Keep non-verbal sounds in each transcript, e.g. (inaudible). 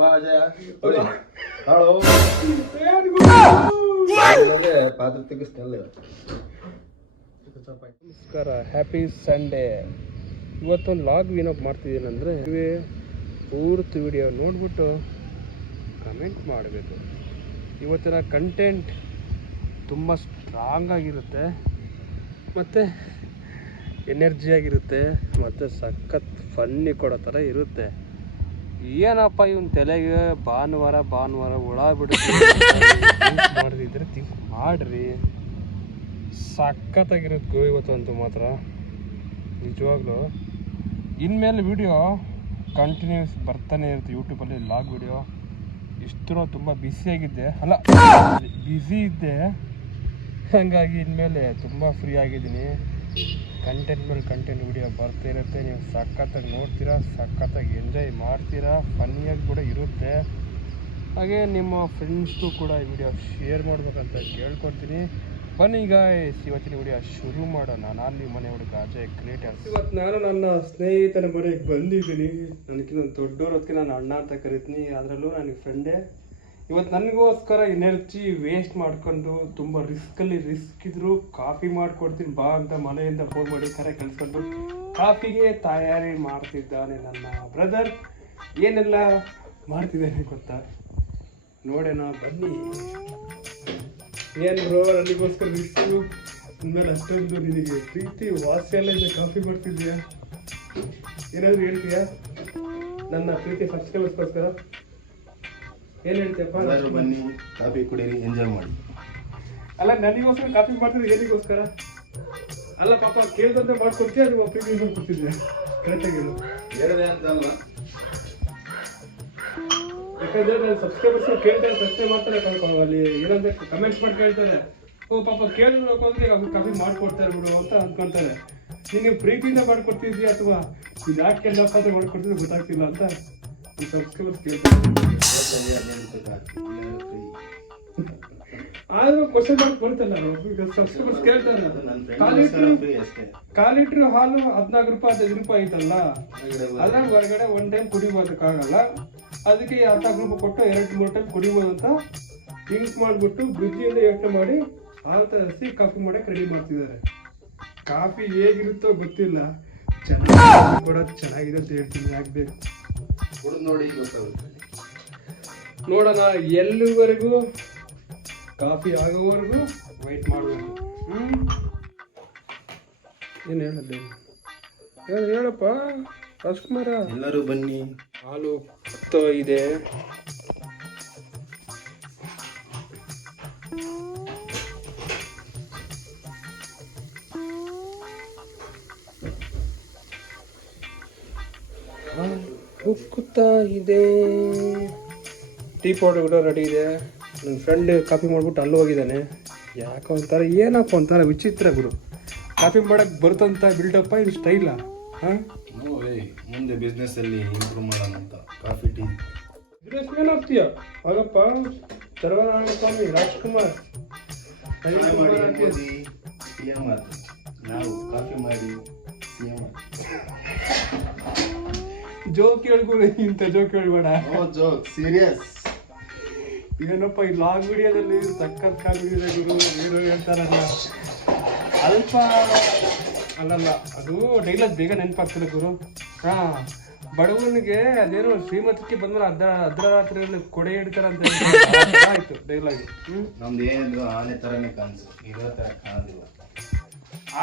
ಬಾ ಅಜಯ ಹೊಡಿ. ಹಲೋ. ಇಲ್ಲಂದ್ರೆ ಪಾತ್ರೆ ತೆಗಿಸ್ನಲ್ಲ ನಮಸ್ಕಾರ. ಹ್ಯಾಪಿ ಸಂಡೇ ಇವತ್ತೊಂದು ಲಾಗ್ ಏನಪ್ಪ ಮಾಡ್ತಿದ್ದೀನಿ ಅಂದರೆ ಪೂರ್ತಿ ವಿಡಿಯೋ ನೋಡ್ಬಿಟ್ಟು ಕಮೆಂಟ್ ಮಾಡಬೇಕು. ಇವತ್ತಿನ ಕಂಟೆಂಟ್ ತುಂಬ ಸ್ಟ್ರಾಂಗ್ ಆಗಿರುತ್ತೆ. ಮತ್ತು ಎನರ್ಜಿಯಾಗಿರುತ್ತೆ ಮತ್ತು ಸಖತ್ ಫನ್ನಿ ಕೊಡೋ ಥರ ಇರುತ್ತೆ. ಏನಪ್ಪ ಇವನ್ ತಲೆಗೆ ಭಾನುವಾರ ಭಾನುವಾರ ಹುಳ ಬಿಡುತ್ತೆ ಮಾಡಿದ್ರೆ ತಿಂಕ್ ಮಾಡ್ರಿ. ಸಖತ್ತಾಗಿರುತ್ತೆ ಗೋ ಇವತ್ತಂತೂ ಮಾತ್ರ. ನಿಜವಾಗ್ಲೂ. ಇನ್ಮೇಲೆ ವಿಡಿಯೋ ಕಂಟಿನ್ಯೂಸ್ ಬರ್ತಾನೆ ಇರುತ್ತೆ ಯೂಟ್ಯೂಬಲ್ಲಿ ಲಾಗ್ ವಿಡಿಯೋ ಇಷ್ಟು ತುಂಬಾ ಬ್ಯುಸಿಯಾಗಿದ್ದೆ ಅಲ್ಲ ಬ್ಯುಸಿ ಇದ್ದೆ. ಹಾಗಾಗಿ ಇನ್ಮೇಲೆ ತುಂಬ ಫ್ರೀ ಆಗಿದ್ದೀನಿ. ಕಂಟೆಂಟ್ ಮೇಲೆ ಕಂಟೆಂಟ್ ವಿಡಿಯೋ ಬರ್ತಾ ಇರುತ್ತೆ. ನೀವು ಸಖತ್ತಾಗಿ ನೋಡ್ತೀರಾ, ಸಖತ್ತಾಗಿ ಎಂಜಾಯ್ ಮಾಡ್ತೀರಾ ಫನ್ನಿಯಾಗಿ ಕೂಡ ಇರುತ್ತೆ. ಹಾಗೆ ನಿಮ್ಮ ಫ್ರೆಂಡ್ಸ್ಗೂ ಕೂಡ ಈ ವಿಡಿಯೋ ಶೇರ್ ಮಾಡಬೇಕಂತ ಕೇಳ್ಕೊಡ್ತೀನಿ ಬನ್ನಿ ಈಗ ಇವತ್ತಿನ ವಿಡಿಯೋ ಶುರು ಮಾಡೋಣ. ನಾನು ನಿಮ್ಮ ಮನೆ ಹುಡುಗ ಅಜಯ್ ಕ್ರಿಯೇಟರ್ ಇವತ್ತು ನಾನು ನನ್ನ ಸ್ನೇಹಿತನ ಮನೆಗೆ ಬಂದಿದ್ದೀನಿ. ನನಗಿಂತ ದೊಡ್ಡವ್ರ ಹೊತ್ತಿಗೆ ನಾನು ಅಣ್ಣ ಅಂತ ಕರಿತೀನಿ. ಅದರಲ್ಲೂ ನನಗೆ ಫ್ರೆಂಡೇ ಇವತ್ತು ನನಗೋಸ್ಕರ ಎನರ್ಜಿ ವೇಸ್ಟ್ ಮಾಡ್ಕೊಂಡು ತುಂಬ ರಿಸ್ಕಲ್ಲಿ ರಿಸ್ಕ್ ಇದ್ರು ಕಾಫಿ ಮಾಡಿಕೊಡ್ತೀನಿ, ಬಾ ಅಂತ ಮನೆಯಿಂದ ಫೋನ್ ಮಾಡಿ ಕರೆ ಕಳಿಸ್ಕೊಂಡು ಕಾಫಿಗೆ ತಯಾರಿ ಮಾಡ್ತಿದ್ದಾನೆ ನನ್ನ ಬ್ರದರ್ ಏನೆಲ್ಲ ಮಾಡ್ತಿದ್ದಾನೆ ಗೊತ್ತಾ? ನೋಡೋಣ, ಬನ್ನಿ. ಏನು ಬ್ರೋ ನನಗೋಸ್ಕರ ರಿಸ್ಕು ಇನ್ಮೇಲೆ ಅಷ್ಟೊಂದು ನಿನಗೆ ಪ್ರೀತಿ ವಾಸಿಯಲ್ಲೇ ಇದೆ ಕಾಫಿ ಮಾಡ್ತಿದ್ಯಾ? ಏನಾದರೂ ಹೇಳ್ತೀಯಾ? ನನ್ನ ಪ್ರೀತಿ ಫಸ್ಟ್ ಸಬ್ಸ್ಕ್ರೈಬರ್ಸ್ಗೋಸ್ಕರ ಏನು ಹೇಳ್ತೀಯಪ್ಪ? ಎಲ್ಲರೂ ಬನ್ನಿ ಕಾಫಿ ಕುಡೀರಿ ಎಂಜಾಯ್ ಮಾಡಿ. ಅಲ್ಲ ನನಗೋಸ್ಕರ ಕಾಫಿ ಮಾಡ್ತಿದ್ರೆ ಏನಿಗೋಸ್ಕರ? ಅಲ್ಲ ಪಾಪ ಕೇಳ್ದಂತೆ ಮಾಡ್ಕೊಡ್ತೀಯ ನೀವು ಪ್ರೀತಿ ಕೊಡ್ತಿದ್ದೆ ಕರೆಕ್ಟಾಗಿ ಹೇಳು. ಹೇಳಿದೆ ಅಂತ ಅಲ್ಲ ಯಾಕಂದ್ರೆ ನನ್ನ ಸಬ್ಸ್ಕ್ರೈಬರ್ಸ್ ಕೇಳ್ತಾರೆ ಪ್ರಶ್ನೆ ಮಾಡ್ತಾರೆ ಕಳ್ಕೊಂಡು ಅಲ್ಲಿ ಏನಂದ್ರೆ ಕಮೆಂಟ್ಸ್ ಮಾಡಿ ಕೇಳ್ತಾರೆ. ಓ ಪಾಪ ಕೇಳಬೇಕು ಅಂದ್ರೆ ಕಾಫಿ ಮಾಡ್ಕೊಡ್ತಾರೆ ಬಿಡು ಅಂತ ಅನ್ಕೊಂತಾರೆ. ನೀನು ಪ್ರೀತಿಯಿಂದ ಮಾಡ್ಕೊಡ್ತಿದ್ಯಾ ಅಥವಾ ಇದು ಯಾಕೆ ಎಲ್ಲಪ್ಪ ಅಂತ ಮಾಡ್ಕೊಡ್ತಿದ್ರೆ ಗೊತ್ತಾಗ್ತಿಲ್ಲ ಅಂತ ಸಬ್ಸ್ಕ್ರೈಬರ್ಸ್ ಕೇಳ್ತಾರೆ (laughs) ಆದ್ರೂ ಕ್ವಶನ್ ಮಾರ್ಕ್ ಈಗ ಸಬ್ಸ್ಕ್ರೈಬರ್ಸ್ ಕೇಳ್ತಾರೆ ಅದು ನನ್ನ ಕಾಲ್ ಲೀಟ್ರು ಹಾಲು ಹದಿನಾಲ್ಕು ರೂಪಾಯಿ ಹದಿನೈದು ರೂಪಾಯಿ ಐತಲ್ಲ? ಅದ್ರ ಹೊರಗಡೆ ಒನ್ ಟೈಮ್ ಕುಡಿಬೋದಕ್ಕಾಗಲ್ಲ. ಅದಕ್ಕೆ ಹದಿನಾಲ್ಕು ರೂಪಾಯಿ ಕೊಟ್ಟು ಎರಡು ಮೂರು ಟೈಮ್ ಕುಡಿಬೋದು ಅಂತ ಥಿಂಕ್ ಮಾಡಿಬಿಟ್ಟು ಬುದ್ಧಿಯಿಂದ ಯೋಚನೆ ಮಾಡಿ ಹಾಲು ತರಿಸಿ ಕಾಫಿ ಮಾಡಕ್ಕೆ ರೆಡಿ ಮಾಡ್ತಿದ್ದಾರೆ. ಕಾಫಿ ಹೇಗಿರುತ್ತೋ ಗೊತ್ತಿಲ್ಲ. ಚೆನ್ನಾಗಿ ಕೊಡೋದು ಚೆನ್ನಾಗಿದೆ ಅಂತ ಹೇಳ್ತೀನಿ. ಯಾಕೆ ಬೇಕು ನೋಡಿ ಗೊತ್ತಾಗುತ್ತೆ. ನೋಡೋಣ ಎಲ್ಲಿವರೆಗೂ? ಕಾಫಿ ಆಗೋವರೆಗೂ? ವೆಯ್ಟ್ ಮಾಡಬೇಕು. ಏನು ಹೇಳೋದು? ಏನು ಹೇಳಪ್ಪ. ರಾಜ್ಕುಮಾರ. ಎಲ್ಲರೂ ಬನ್ನಿ. ಹಾಲು ಹತ್ತು ಇದೆ. ಉಕ್ಕುತ್ತಾ ಇದೆ. ಟೀ ಪೌಡರ್ ಕೂಡ ರೆಡಿ ಇದೆ. ನನ್ನ ಫ್ರೆಂಡ್ ಕಾಫಿ ಮಾಡ್ಬಿಟ್ಟು ಅಲ್ಲಿ ಹೋಗಿದ್ದಾನೆ. ಯಾಕೋ ಒಂಥರ ಏನಪ್ಪ ಒಂಥರ ವಿಚಿತ್ರ ಗುರು. ಕಾಫಿ ಮಾಡಕ್ಕೆ ಬರುತ್ತಂತ ಬಿಲ್ಡಪ್ಪ ಇದು ಸ್ಟೈಲ ಹಾಂ? ಮುಂದೆ ಬಿಸ್ನೆಸ್ ಅಲ್ಲಿ ಇಂಪ್ರೂವ್ ಮಾಡೋಣ ಅಂತ. Coffee tea. ಬಿಸ್ನೆಸ್ ಮ್ಯಾನ್ ಆಗ್ತೀಯ ಆಗಪ್ಪ ಸರ್ವನಾರಾಯಣ ಸ್ವಾಮಿ ರಾಜ್ಕುಮಾರ್. ನಾವು ಕಾಫಿ ಮಾಡಿ ಜೋಕ್ ಹೇಳ್ಕೊಡು ಇಂಥ ಜೋಕ್ ಹೇಳ್ಬೇಡ. ಓ ಜೋಕ್ ಸೀರಿಯಸ್ ಏನಪ್ಪ ಈ ಲಾಂಗ್ ವಿಡಿಯೋದಲ್ಲಿ ಸಕ್ಕತ್ ಕಾಮಿಡಿ ಇದೆ ಗುರು? ಏನೋ ಹೇಳ್ತಾರಲ್ಲ ಅಲ್ಪ ಅಲ್ಲಲ್ಲ ಅದು ಡೈಲಾಗ್ ಬೇಗ ನೆನಪಾಗ್ತದೆ ಗುರು. ಹಾ ಬಡವನಿಗೆ ಅದೇನೋ ಶ್ರೀಮಂತಕ್ಕೆ ಬಂದ್ರೆ ಅರ್ಧ ಅರ್ಧ ರಾತ್ರಿಯಲ್ಲಿ ಕೊಡೆ ಇಡ್ತಾರೆ ಅಂತ ಆಯ್ತು ಡೈಲಾಗ್ ನಮ್ದು ಏನಿದ್ರು ಆನೆ ತರನೇ ಕಾಣಿಸು. ಇರೋ ತರ ಕಾಣೋದಿಲ್ಲ.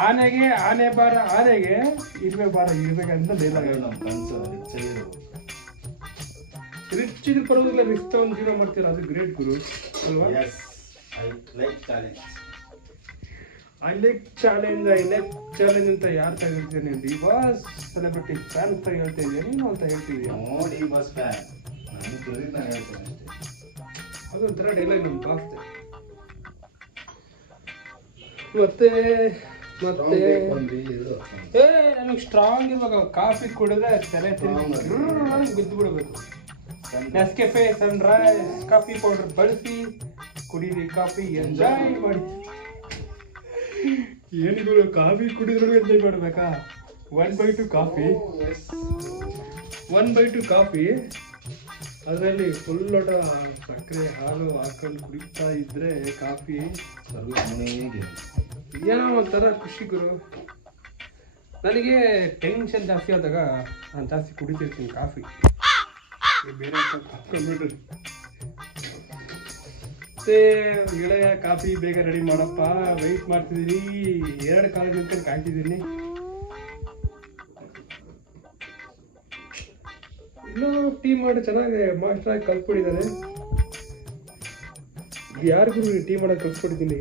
ಆನೆಗೆ ಆನೆ ಬಾರ ಆನೆಗೆ ಇರ್ಬೇಕು ಬಾರ ಇರ್ಬೇಕಂತ ಡೈಲಾಗ್ ನಮ್ಮ ಕನಸು ಆಗಿರೋ ರಿಚ್ ಇದ್ರ ಪರವಾಗಿಲ್ಲ ರಿಸ್ಕ್ ತಗೊಂಡು ಜೀರೋ ಮಾಡ್ತೀರಾ? ಅದು ಗ್ರೇಟ್ ಗುರು. ಅಲ್ವಾ? I like challenge I like challenge I like challenge ಅಂತ ಯಾರು ತಗೊಳ್ತೇನೆ ಡಿವಾಸ್ ಸೆಲೆಬ್ರಿಟಿ ಫ್ಯಾನ್ ಅಂತ ಹೇಳ್ತಾ ಇದೆಯಾ ನೀನು ಅಂತ ಹೇಳ್ತಿದ್ಯಾ ನೋಡಿ ಬಸ್ ಫ್ಯಾನ್ ನಾನು ಹೇಳ್ತೇನೆ ಅಷ್ಟೇ. ಅದೊಂಥರ ಡೈಲಾಗ್ ನಮ್ಮ ಬಾಸ್ತೆ ಮತ್ತೆ ಮತ್ತೆ? ಇದು. ಏ ನನಗೆ ಸ್ಟ್ರಾಂಗ್ ಇರುವಾಗ ಕಾಫಿ ಕುಡಿದ್ರೆ ತಲೆ ತಿರುಗಿ ಬಿದ್ದು ಬಿಡಬೇಕು ನೆಸ್ಕೆಫೆ ಸನ್ರೈಸ್ ಕಾಫಿ ಪೌಡರ್ ಬಳಸಿ ಕುಡೀರಿ ಕಾಫಿ ಎಂಜಾಯ್ ಮಾಡಿ. ಏನಿಗಳು ಕಾಫಿ ಕುಡಿದ್ರು ಎಂಜಾಯ್ ಮಾಡಬೇಕಾ? One by two coffee one by two coffee ಅದರಲ್ಲಿ ಫುಲ್ ಲೋಟ ಸಕ್ಕರೆ, ಹಾಲು ಹಾಕೊಂಡು ಕುಡಿತಾ ಇದ್ರೆ ಕಾಫಿ ಏನೋ ಒಂಥರ ಖುಷಿ ಗುರು. ನನಗೆ ಟೆನ್ಷನ್ ಜಾಸ್ತಿ ಆದಾಗ ನಾನು ಜಾಸ್ತಿ ಕುಡಿತಿರ್ತೀನಿ ಕಾಫಿ ಬೇರೆ ಕಂಪ್ಯೂಟರ್ ಮತ್ತೆ ಗೆಳೆಯ ಕಾಫಿ ಬೇಗ ರೆಡಿ ಮಾಡಪ್ಪ. ವೆಯ್ಟ್ ಮಾಡ್ತಿದ್ದೀನಿ. ಎರಡು ಕಾಲ ನಿಂತ್ಕೊಂಡು ಕಾಯ್ತಿದ್ದೀನಿ. ಇನ್ನೂ ಟೀ ಮಾಡಿ ಚೆನ್ನಾಗಿ ಮಾಸ್ಟರ್ ಆಗಿ ಕಲ್ತ್ಕೊಂಡಿದ್ದಾರೆ ಯಾರಿಗೂ ಟೀ ಮಾಡೋಕೆ ಕಲ್ತ್ಬಿಟ್ಟಿದ್ದೀನಿ?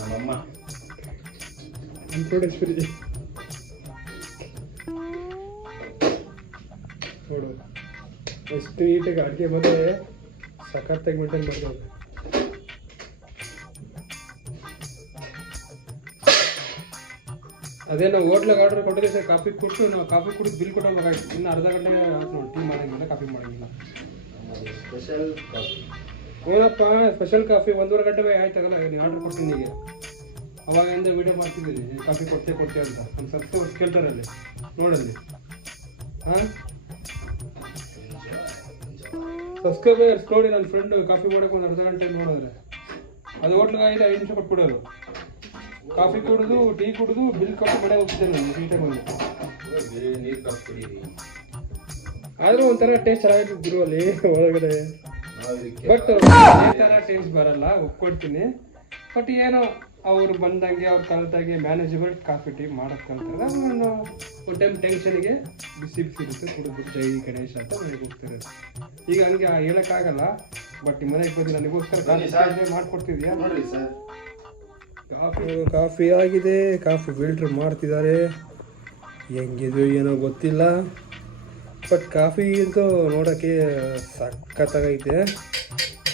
ನಮ್ಮಮ್ಮ. ಅನ್ಕೋಡೇಶ್ವರಿ ನೋಡು ಎಷ್ಟು ನೀಟಾಗಿ ಅಡುಗೆ ಮತ್ತೆ ಸಖತ್ತಾಗಿ ಮೇಂಟೈನ್ ಮಾಡ್ತಾರೆ ಅದೇ ನಾವು ಹೋಟ್ಲಾಗ ಆರ್ಡರ್ ಕೊಟ್ಟಿದ್ದೀವಿ ಸರ್ ಕಾಫಿ ಕೊಟ್ಟು ನಾವು ಕಾಫಿ ಕುಡಿದು ಬಿಲ್ ಕೊಟ್ಟೋಗ್ಬೇಕಾಯ್ತು ಇನ್ನು ಅರ್ಧ ಗಂಟೆ ನೋಡಿ ಟೀ ಮಾಡಂಗಿಲ್ಲ ಕಾಫಿ ಮಾಡಂಗಿಲ್ಲ. ಸ್ಪೆಷಲ್ ಕಾಫಿ ಏನಪ್ಪ ಸ್ಪೆಷಲ್ ಕಾಫಿ ಒಂದೂವರೆ ಗಂಟೆ ಆಯ್ತಾಗಲ್ಲ ನೀವು ಆರ್ಡರ್ ಕೊಡ್ತೀನಿ ಈಗ. ಅವಾಗಿಂದ ವಿಡಿಯೋ ಮಾಡ್ತಿದ್ದೀನಿ ಕಾಫಿ ಕೊಡ್ತೇ ಕೊಡ್ತೇ ಅಂತ. ನಮ್ಮ ಸಬ್ಸ್ಕ್ರೈಬರ್ಸ್ ಕೇಳ್ತಾರೆ ಅಲ್ಲಿ ನೋಡಲ್ಲಿ. ಹಾಂ? ಸಬ್ಸ್ಕ್ರೈಬರ್ಸ್ ನೋಡಿ ನನ್ನ ಫ್ರೆಂಡು ಕಾಫಿ ಮಾಡೋಕೆ ಒಂದು ಅರ್ಧ ಗಂಟೆ ನೋಡಿದ್ರೆ. ಅದು ಹೋಟ್ಲಿಗೆ ಐದು ಐದು ನಿಮಿಷ ಕೊಟ್ಬಿಡೋರು ಕಾಫಿ ಕುಡಿದು ಟೀ ಕುಡಿದು ಬಿಲ್ ಕೊಟ್ಟು ಮನೆ ಹೋಗ್ತೀನಿ ನಾನು ಟೀ ಟೈಮಲ್ಲಿ ಆದರೂ ಒಂಥರ ಟೇಸ್ಟ್ ಚೆನ್ನಾಗಿತ್ತು ಅಲ್ಲಿ ಒಳಗಡೆ. ಬಟ್ ಈ ಬಟ್ ಥರ ಟೇಸ್ಟ್ ಬರಲ್ಲ ಒಪ್ಕೊಡ್ತೀನಿ ಬಟ್ ಏನೋ ಅವ್ರು ಬಂದಂಗೆ ಅವ್ರು ಕಲಿತಾಗೆ ಮ್ಯಾನೇಜಬಲ್ ಕಾಫಿ ಟೀ ಕಲ್ತಾಗ ನಾನು ಒಂದು ಟೈಮ್ ಟೆನ್ಷನ್ಗೆ ಬಿಸಿ ಬಿಸಿ ಇರುತ್ತೆ. ಕುಡಿದ್ಬಿಟ್ಟು ಜೈ ಗಣೇಶ ಅಂತ ಮನೆಗೆ ಹೋಗ್ತಾರೆ. ಈಗ ಹಂಗೆ ಹೇಳಕ್ಕಾಗಲ್ಲ ಬಟ್ ಮನೆಗೆ ಬಂದು ನನಗೋಸ್ಕರ ಮಾಡ್ಕೊಡ್ತಿದ್ಯಾ? ನೋಡಿ ಸರ್. ಕಾಫಿ ಕಾಫಿ ಆಗಿದೆ. ಕಾಫಿ ಫಿಲ್ಟರ್ ಮಾಡ್ತಿದ್ದಾರೆ. ಹೆಂಗಿದು ಏನೋ ಗೊತ್ತಿಲ್ಲ. ಬಟ್ ಕಾಫಿ ಅಂತೂ ನೋಡೋಕ್ಕೆ ಸಖತ್ತಾಗೈತೆ.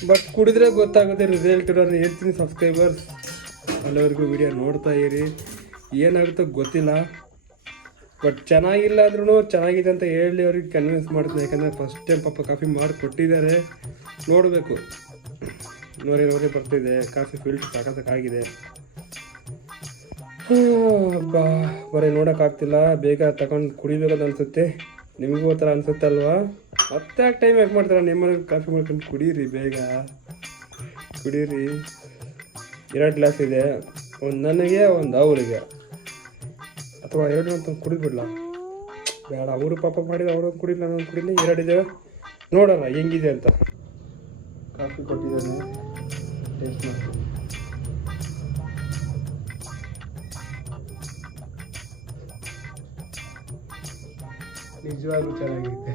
ಬಟ್ ಕುಡಿದ್ರೆ ಗೊತ್ತಾಗುತ್ತೆ. ರಿಸಲ್ಟ್ ನಾನು ಹೇಳ್ತೀನಿ ಸಬ್ಸ್ಕ್ರೈಬರ್ಸ್ ಅಲ್ಲಿವರೆಗೂ ವಿಡಿಯೋ ನೋಡ್ತಾ ಇರಿ. ಏನಾಗುತ್ತೋ ಗೊತ್ತಿಲ್ಲ. ಬಟ್ ಚೆನ್ನಾಗಿಲ್ಲ ಅಂದ್ರೂ ಚೆನ್ನಾಗಿದೆ ಅಂತ ಹೇಳಿ ಅವ್ರಿಗೆ ಕನ್ವಿನ್ಸ್ ಮಾಡ್ತೀನಿ. ಯಾಕಂದರೆ ಫಸ್ಟ್ ಟೈಮ್ ಪಾಪ ಕಾಫಿ ಮಾಡಿ ಕೊಟ್ಟಿದ್ದಾರೆ ನೋಡಬೇಕು. ನೋಡಿ ನೋರಿ ಬರ್ತಿದೆ. ಕಾಫಿ ಫಿಲ್ಟರ್ ಸಾಕತ್ತಾಗಿದೆ ಬಾ ಬರೀ ನೋಡೋಕ್ಕಾಗ್ತಿಲ್ಲ. ಬೇಗ ತಗೊಂಡು ಕುಡಿಬೇಕಂತ ಅನಿಸುತ್ತೆ. ನಿಮಗೂ ಥರ ಅನ್ಸುತ್ತೆ ಅಲ್ವಾ? ಮತ್ತೆ ಟೈಮ್ ಯಾಕೆ ಮಾಡ್ತಾರೆ? ನಿಮ್ಮನೆಗೆ ಕಾಫಿ ಮಾಡ್ಕೊಂಡು ಕುಡೀರಿ ಬೇಗ. ಕುಡೀರಿ. ಎರಡು ಗ್ಲಾಸ್ ಇದೆ. ಒಂದು ನನಗೆ, ಒಂದು ಅವರಿಗೆ. ಅಥವಾ ಎರಡು ಅಂತ ಕುಡಿದ್ಬಿಡ್ಲ ಬೇಡ, ಅವರು ಪಾಪ ಮಾಡಿದ ಅವರು ಕುಡಿಲ್ಲ ನಾನು ಕುಡಿಲ್ಲ ಎರಡಿದೆ ನೋಡೋಣ, ಹೆಂಗಿದೆ ಅಂತ. ಕಾಫಿ ಕೊಟ್ಟಿದ್ದಾನೆ. ಟೇಸ್ಟ್ ಮಾಡ್ತೀನಿ. ನಿಜವಾಗ್ಲೂ ಚೆನ್ನಾಗಿರುತ್ತೆ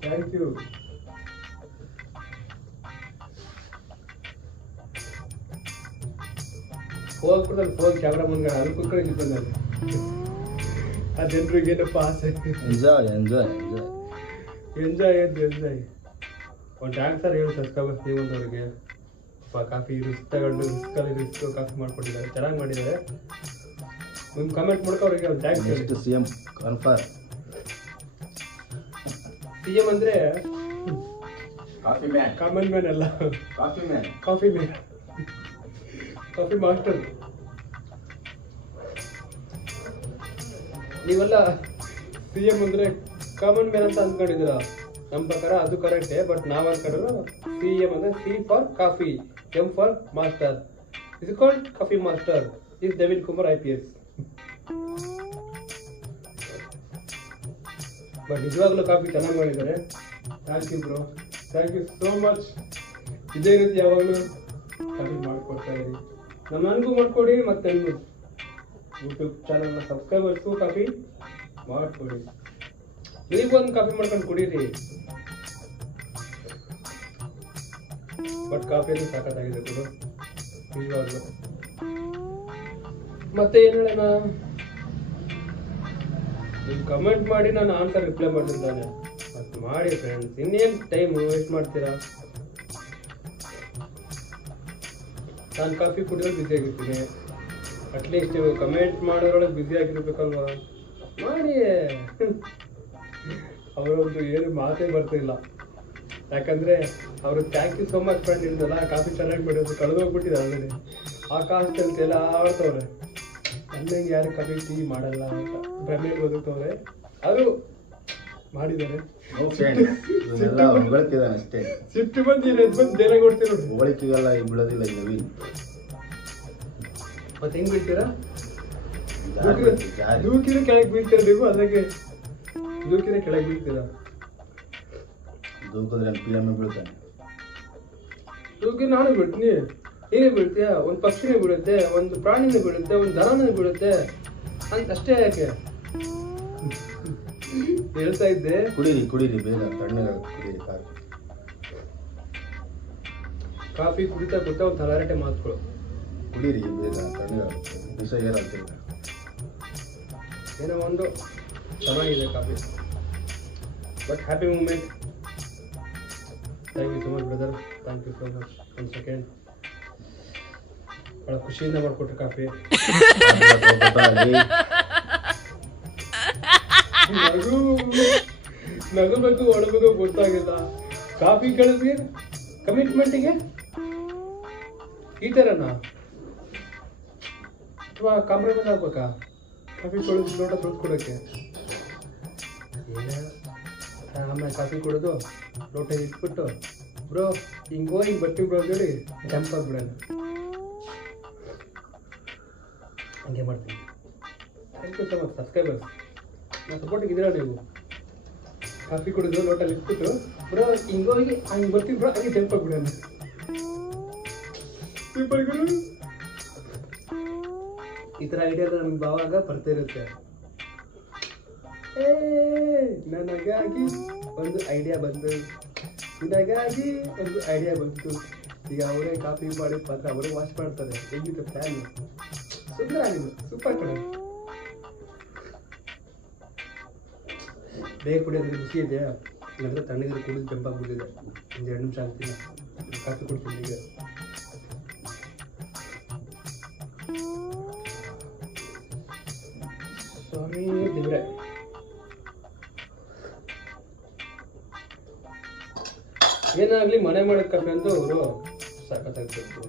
ಥ್ಯಾಂಕ್ ಯು ಹೋಗ್ಬಿಡ್ತಾನೆ ಫೋನ್ ಕ್ಯಾಮ್ರಾ ಮುಂದೆ ಅಲ್ಲಿ ಕುತ್ಕೊಂಡು ಆ ಜನರಿಗೆ ಏನಪ್ಪ ಆಸೆ ಎಂಜಾಯ್ ಎಂಜಾಯ್ ಎಂಜಾಯ್ ಎಂಜಾಯ್ ಎದ್ದು ಎಂಜಾಯ್ ಒಂದು ಡ್ಯಾನ್ಸರ್ ಸರ್ ಹೇಳಿ ಸಬ್ಸ್ಕ್ರೈಬರ್ಸ್ ಅವ್ರಿಗೆ ಅಪ್ಪ ಕಾಫಿ ರಿಸ್ಕ್ ತಗೊಂಡು ರಿಸ್ಕಲ್ಲಿ ರಿಸ್ಕ್ ಕಾಫಿ ಮಾಡ್ಕೊಟ್ಟಿದ್ದಾರೆ ಚೆನ್ನಾಗಿ ಮಾಡಿದ್ದಾರೆ. ಒಂದು ಕಮೆಂಟ್ ಮಾಡ್ಕೊ ಅವ್ರಿಗೆ ಒಂದು ಟ್ಯಾಂಕ್ಸ್ ಹೇಳಿ. Next C M confirm C M ಅಂದರೆ ಕಾಫಿ ಮ್ಯಾನ್ ಕಾಮನ್ ಮ್ಯಾನ್ ಅಲ್ಲ. Coffee man coffee man coffee master. ನೀವೆಲ್ಲ ಸಿ ಎಂ ಅಂದರೆ ಕಾಮನ್ ಮ್ಯಾನ್ ಅಂತ ಅಂದ್ಕೊಂಡಿದ್ದೀರ ನಮ್ಮ ಪ್ರಕಾರ ಅದು ಕರೆಕ್ಟೇ ಬಟ್ ನಾವು ಅಂದ್ಕೊಂಡ್ರು ಸಿ ಎಂ ಅಂದರೆ C for coffee M for master is called coffee master is Naveen Kumar I P S but ನಿಜವಾಗ್ಲೂ ಕಾಫಿ ಚೆನ್ನಾಗಿ ಮಾಡಿದ್ದಾರೆ. Thank you bro thank you so much ಇದೇ ರೀತಿ ಯಾವಾಗಲೂ ಕಾಫಿ ಮಾಡಿಕೊಡ್ತಾ ಇರಿ. ನಮ್ಮ ನನಗೂ ಮಾಡಿಕೊಡಿ ಮತ್ತೆ ಯೂಟ್ಯೂಬ್ ಚಾನಲ್ನ ಸಬ್ಸ್ಕ್ರೈಬರ್ಸ್ಗೂ ಕಾಫಿ ಮಾಡಿಕೊಡಿ. ನೀವು ಒಂದು ಕಾಫಿ ಮಾಡ್ಕೊಂಡು ಕುಡೀರಿ. ಬಟ್ ಕಾಫಿಯಲ್ಲಿ ಸಾಕಾಗಿದೆ ಗುರು ನಿಜವಾಗ್ಲು. ಮತ್ತೆ ಏನು ಹೇಳೋಣ ನೀವು ಕಮೆಂಟ್ ಮಾಡಿ ನಾನು ಆನ್ಸರ್ ರಿಪ್ಲೈ ಮಾಡಿದ್ದಾನೆ ಮತ್ತೆ ಮಾಡಿ ಫ್ರೆಂಡ್ಸ್ ಇನ್ನೇನು ಟೈಮ್ ವೇಸ್ಟ್ ಮಾಡ್ತೀರಾ? ನಾನು ಕಾಫಿ ಕುಡಿಯೋದು ಬ್ಯುಸಿ ಆಗಿರ್ತೀನಿ. ಅಟ್ಲೀಸ್ಟ್ ನೀವು ಕಮೆಂಟ್ ಮಾಡೋದ್ರೊಳಗೆ ಬ್ಯುಸಿ ಆಗಿರ್ಬೇಕಲ್ವಾ? ಮಾಡಿ ಅವರೊಂದು ಏನು ಮಾತೇ ಬರ್ತಿಲ್ಲ. ಯಾಕಂದರೆ ಅವರು thank you so much friend ಇದ್ದಲ್ಲ ಕಾಫಿ ಚೆನ್ನಾಗಿ ಬಿಡೋದು ಕಳೆದೋಗ್ಬಿಟ್ಟಿದೆ ಆಲ್ರೆಡಿ ಆಕಾಶ ಅಂತ ಎಲ್ಲ ಆಡ್ತವ್ರೆ ನನ್ನಂಗೆ ಯಾರು ಕಾಫಿ ಟೀ ಮಾಡಲ್ಲ ಅಂತ ಭ್ರಮೆಗೆ ಬದುಕ್ತವ್ರೆ ಅವರು ಮಾಡಿದ್ದಾರೆ. ಹೊಗಳ್ತಿದ್ದಾನೆ ಅಷ್ಟೇ. ಸಿಟ್ಟು ಬಂದಿರ ಬಂದು ಡೈಲಾಗ್ ಕೊಡ್ತೀರ ಹೊಗಳಿಕೆಗೆಲ್ಲ ಈಗ ಬೀಳೋದಿಲ್ಲ ಈ ನವೀನ್ ಮತ್ತೆ ಹೆಂಗ್ ಬಿಡ್ತೀರಾ? ದೂಕಿನ ಕೆಳಗೆ ಬೀಳ್ತೀರಾ ನೀವು? ಅದಕ್ಕೆ ದೂಕಿನ ಕೆಳಗೆ ಬೀಳ್ತೀರಾ? ದೂಕಿದ್ರೆ ಪಿ ಎಂ ಬೀಳ್ತಾನೆ. ದೂಕಿ ನಾನು ಬಿಡ್ತೀನಿ. ನೀನೇ ಬೀಳ್ತೀಯಾ? ಒಂದು ಪಕ್ಷಿನೇ ಬೀಳುತ್ತೆ ಒಂದು ಪ್ರಾಣಿನೇ ಬೀಳುತ್ತೆ ಒಂದು ದನನೇ ಬೀಳುತ್ತೆ. ಅಂತ ಅಷ್ಟೇ ಯಾಕೆ? ಹೇಳ್ತಾ ಇದ್ದೆ. ಕುಡೀರಿ ಕುಡೀರಿ ಬೇಗ ತಣ್ಣಗಾಗ ಕುಡೀರಿ ಕಾಫಿ ಕಾಫಿ ಕುಡಿತಾ ಕುಡಿತಾ ಒಂದು ಹಲಾರಟೆ ಮಾತುಗಳು ಕುಡೀರಿ ಬೇಗ ತಣ್ಣಗಾಗುತ್ತೆ ವಿಷ ಏನಾಗ್ತಿಲ್ಲ ಏನೋ ಒಂದು ಚೆನ್ನಾಗಿದೆ coffee. But happy moment. Thank you so much brother. Thank you so much ಒಂದು ಸೆಕೆಂಡ್. ಭಾಳ ಖುಷಿಯಿಂದ ಮಾಡಿಕೊಟ್ರಿ ಕಾಫಿ. (laughs) ನಗು ನಗಬೇಕು ಒಳಬೇಕು ಗೊತ್ತಾಗಿಲ್ಲ. ಕಾಫಿ ಕೇಳಿದ್ವಿ. ಕಮಿಟ್ಮೆಂಟಿಗೆ ಈ ಥರನಾ? ಅಥವಾ ಕಾಂಪ್ರಮೈಸ್ ಆಗ್ಬೇಕಾ ಕಾಫಿ ಕೊಡೋದು ಲೋಟ ದುಡ್ಡು ಕೊಡೋಕ್ಕೆ ಆಮೇಲೆ ಕಾಫಿ ಕುಡಿದು, ಲೋಟ ಇಟ್ಬಿಟ್ಟು, ಬ್ರೋ, ಹಿಂಗೋ ಹಿಂಗೆ ಬರ್ತೀವಿ ಬ್ರೋ ಅಂತೇಳಿ ಜಂಪ್ ಆಗ್ಬಿಡೋಣ. ಹಂಗೆ ಮಾಡ್ತೀನಿ. Thank you so much subscribers ಸಪೋರ್ಟಿಗೆ ಇದ್ದೀರಾ ನೀವು? ಕಾಫಿ ಕುಡಿದ್ರು ಲೋಟಲ್ಲಿ ಇಟ್ಬಿಟ್ಟು ಬ್ರೋ, ಹಿಂಗೋ ಹಿಂಗೆ ಹಂಗೆ ಬರ್ತೀವಿ ಬ್ರೋ ಹಂಗೆ ಜಂಪ್ ಆಗ್ಬಿಡೋಣ ಸೂಪರ್ ಗುರು. ಈ ಥರ ಐಡಿಯಾದ ನಮ್ಗೆ ಇರುತ್ತೆ. ಏ, ನನಗಾಗಿ ಒಂದು ಐಡಿಯಾ ಬಂತು. ನನಗಾಗಿ ಒಂದು ಐಡಿಯಾ ಬಂತು. ಈಗ ಅವರೇ ಕಾಪಿ ಮಾಡಿ ಪಾತ್ರ, ಅವರೇ ವಾಶ್ ಮಾಡ್ತಾರೆ. ಹೇಗಿತ್ತು ಫ್ಯಾನ್ ಸುಂದರ ಆಗಿದೆ. ಸೂಪರ್ ಕಡೆ ಬೇಗ ಕುಡಿಯೋದು ಬಿಸಿ ಇದೆ. ಇಲ್ಲಾಂದ್ರೆ ತಣ್ಣಗಿದ್ರೆ ಕುಡಿದು ಕೆಂಪಾಗ್ಬಿಟ್ಟಿದೆ. ಒಂದು ಎರಡು ನಿಮಿಷ ಆಗ್ತೀನಿ. ಕಾಫಿ ಕುಡ್ತೀನಿ ಈಗ. ಸ್ವಾಮಿ ದೇವ್ರೆ. ಏನಾಗ್ಲಿ ಮನೆ ಮಾಡಕ್ಕೆ ಕಾಫಿ ಅಂತ ಅವರು ಸಖತ್ತಾಗ್ಬೇಕು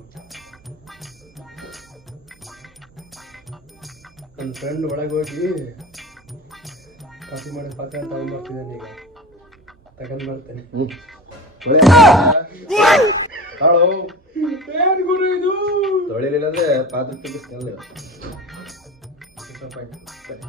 ನನ್ನ ಫ್ರೆಂಡ್ ಒಳಗೆ ಹೋಗಿ ಕಾಫಿ ಮಾಡಿದ ಪಾತ್ರ ತಗೊಂಡ್ಬರ್ತಿದ್ದಾನೆ ಈಗ ತಗೊಂಡ್ ಬರ್ತೇನೆ. ಹಾಳು ಏನ್ ಗುರು ಇದು? ತೊಳಿಲಿಲ್ಲ ಅಂದ್ರೆ ಪಾತ್ರ. ಸರಿ.